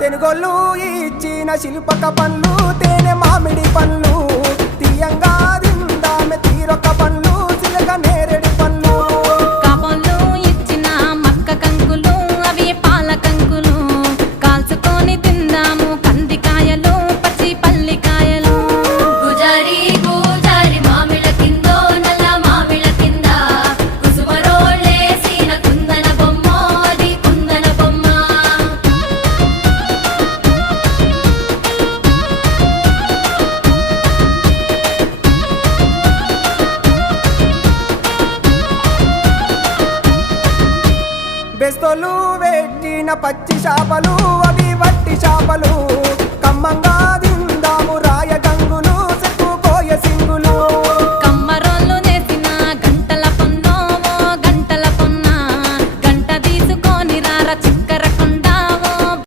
తెనుగోళ్ళు ఇచ్చిన శిల్పక పండ్లు తేనె మామిడి పండ్లు తీయంగా తిందామె తీరొక్క పండ్లు చిలక నేరేడి పండ్లు కాబోళ్ళు ఇచ్చిన మక్క కంకులు అవి పాల కంకులు కాల్చుకొని తిందాము కందికాయలు పచ్చి పల్లికాయలు గుజారి గుజారి మామిళ్ళ కిందో నల్ల మామిళ్ళ కింద కుసుమరోళ్ళేసిన కుందన బొమ్మ అది కుందన బొమ్మ బెస్తోలు పెట్టిన పచ్చి చేపలు అవి వట్టి చేపలు